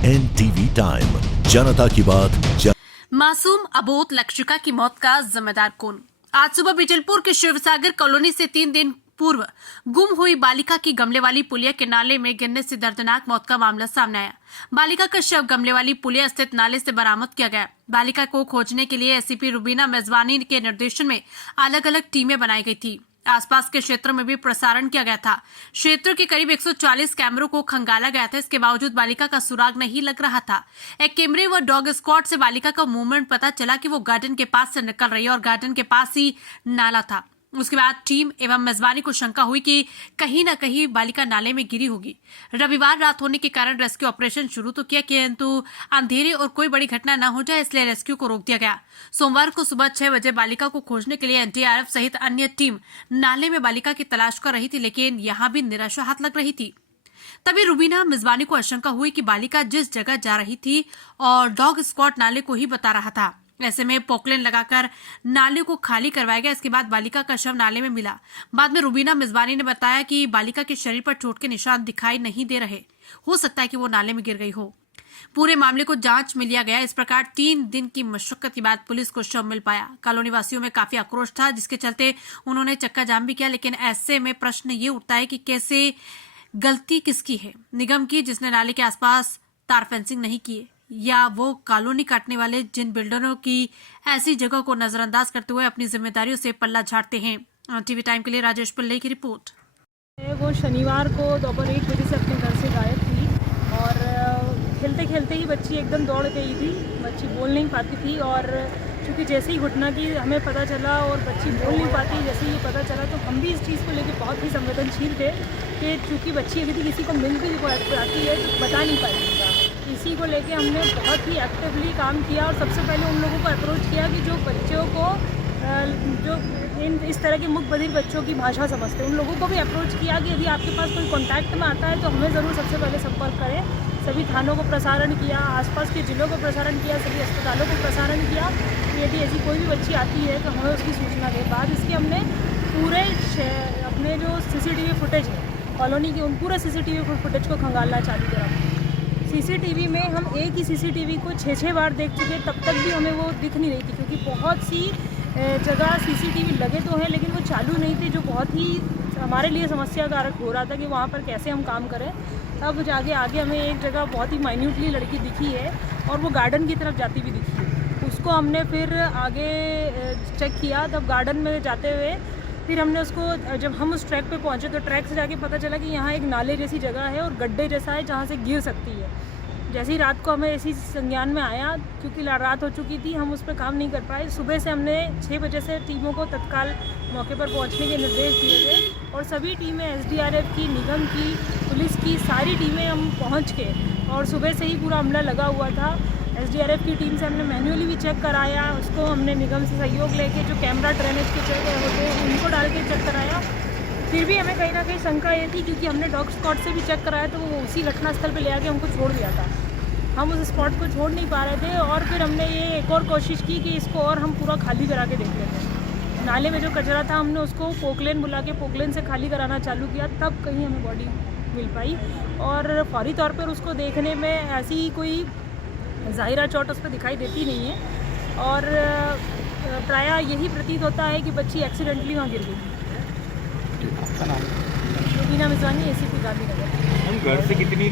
NTV time, जनता की बात। मासूम अबोध लक्षिका की मौत का जिम्मेदार कौन? आज सुबह बिजलपुर के शिवसागर कॉलोनी से 3 दिन पूर्व गुम हुई बालिका की गमले वाली पुलिया के नाले में गिरने से दर्दनाक मौत का मामला सामने आया। बालिका का शव गमले वाली पुलिया स्थित नाले से बरामद किया गया। बालिका को खोजने के लिए एसीपी रुबीना मेजबानी के निर्देशन में अलग अलग टीमें बनाई गई थी। आसपास के क्षेत्र में भी प्रसारण किया गया था। क्षेत्र के करीब 140 कैमरों को खंगाला गया था। इसके बावजूद बालिका का सुराग नहीं लग रहा था। एक कैमरे व डॉग स्क्वाड से बालिका का मूवमेंट पता चला कि वो गार्डन के पास से निकल रही है और गार्डन के पास ही नाला था। उसके बाद टीम एवं मेजबानी को शंका हुई कि कहीं न कहीं बालिका नाले में गिरी होगी। रविवार रात होने के कारण रेस्क्यू ऑपरेशन शुरू तो किया, किंतु अंधेरे और कोई बड़ी घटना न हो जाए इसलिए रेस्क्यू को रोक दिया गया। सोमवार को सुबह 6 बजे बालिका को खोजने के लिए एनडीआरएफ सहित अन्य टीम नाले में बालिका की तलाश कर रही थी, लेकिन यहाँ भी निराशा हाथ लग रही थी। तभी रुबीना मेजबानी को आशंका हुई कि बालिका जिस जगह जा रही थी और डॉग स्क्वाड नाले को ही बता रहा था। ऐसे में पोकलेन लगाकर नाले को खाली करवाया गया। इसके बाद बालिका का शव नाले में मिला। बाद में रुबीना मेजबानी ने बताया कि बालिका के शरीर पर चोट के निशान दिखाई नहीं दे रहे। हो सकता है कि वो नाले में गिर गई हो। पूरे मामले को जांच में लिया गया। इस प्रकार 3 दिन की मशक्कत के बाद पुलिस को शव मिल पाया। कॉलोनी वासियों में काफी आक्रोश था, जिसके चलते उन्होंने चक्का जाम भी किया। लेकिन ऐसे में प्रश्न ये उठता है कि कैसे गलती किसकी है? निगम की, जिसने नाले के आसपास तार फेंसिंग नहीं किए, या वो कॉलोनी काटने वाले जिन बिल्डरों की ऐसी जगह को नजरअंदाज करते हुए अपनी जिम्मेदारियों से पल्ला झाड़ते हैं। टीवी टाइम के लिए राजेश पिल्ले की रिपोर्ट। वो शनिवार को दोपहर 1 बजे से अपने घर से गायब थी और खेलते खेलते ही बच्ची एकदम दौड़ गई थी। बच्ची बोल नहीं पाती थी और क्योंकि जैसे ही घटना की हमें पता चला और बच्ची बोल नहीं पाती, जैसे ही पता चला तो हम भी इस चीज़ को लेकर बहुत ही संवेदनशील थे कि चूँकि बच्ची यदि किसी को मिल भी जाती है तो बता नहीं पाएगा। इसी को लेके हमने बहुत ही एक्टिवली काम किया और सबसे पहले उन लोगों को अप्रोच किया कि जो बच्चों को जो इस तरह के मुख बधिर बच्चों की भाषा समझते हैं, उन लोगों को भी अप्रोच किया कि यदि आपके पास कोई कॉन्टैक्ट में आता है तो हमें ज़रूर सबसे पहले संपर्क करें। सभी थानों को प्रसारण किया, आसपास के जिलों को प्रसारण किया, सभी अस्पतालों को प्रसारण किया कि यदि ऐसी कोई भी बच्ची आती है तो हमें उसकी सूचना दें। बाद इसके हमने पूरे अपने जो सीसीटीवी फुटेज है कॉलोनी की, उन पूरे सीसीटीवी फुटेज को खंगालना चालू करा। सीसीटीवी में हम एक ही सीसीटीवी को 6 बार देख चुके, तब तक भी हमें वो दिख नहीं रही थी, क्योंकि बहुत सी जगह सीसीटीवी लगे तो हैं लेकिन वो चालू नहीं थे, जो बहुत ही हमारे लिए समस्या कारक हो रहा था कि वहाँ पर कैसे हम काम करें। तब जाके आगे हमें एक जगह बहुत ही माइन्यूटली लड़की दिखी है और वो गार्डन की तरफ जाती भी दिखी है। उसको हमने फिर आगे चेक किया, तब गार्डन में जाते हुए फिर हमने उसको, जब हम उस ट्रैक पे पहुंचे तो ट्रैक से जाके पता चला कि यहाँ एक नाले जैसी जगह है और गड्ढे जैसा है जहाँ से गिर सकती है। जैसे ही रात को हमें ऐसी संज्ञान में आया, क्योंकि रात हो चुकी थी, हम उस पर काम नहीं कर पाए। सुबह से हमने 6 बजे से टीमों को तत्काल मौके पर पहुंचने के निर्देश दिए थे और सभी टीमें एसडीआरएफ की, निगम की, पुलिस की, सारी टीमें हम पहुंच के और सुबह से ही पूरा अमला लगा हुआ था। एसडीआरएफ की टीम से हमने मैन्युअली भी चेक कराया, उसको हमने निगम से सहयोग लेके जो कैमरा ड्रेनेज के चेक होते हैं उनको डाल के चेक कराया। फिर भी हमें कहीं ना कहीं शंका ये थी, क्योंकि हमने डॉग स्क्वाड से भी चेक कराया तो वो उसी घटनास्थल पे ले आके हमको छोड़ दिया था। हम उस स्पॉट को छोड़ नहीं पा रहे थे और फिर हमने ये एक और कोशिश की कि इसको और हम पूरा खाली करा के देख लेते हैं। नाले में जो कचरा था हमने उसको पोकलेन बुला के पोकलेन से खाली कराना चालू किया, तब कहीं हमें बॉडी मिल पाई। और फौरी तौर पर उसको देखने में ऐसी कोई ज़ाहिरा चोट उस पर दिखाई देती नहीं है और प्रायः यही प्रतीत होता है कि बच्ची एक्सीडेंटली वहाँ गिर गई। रुबीना मेजबानी, एसीपी गांधीनगर। हम घर से कितनी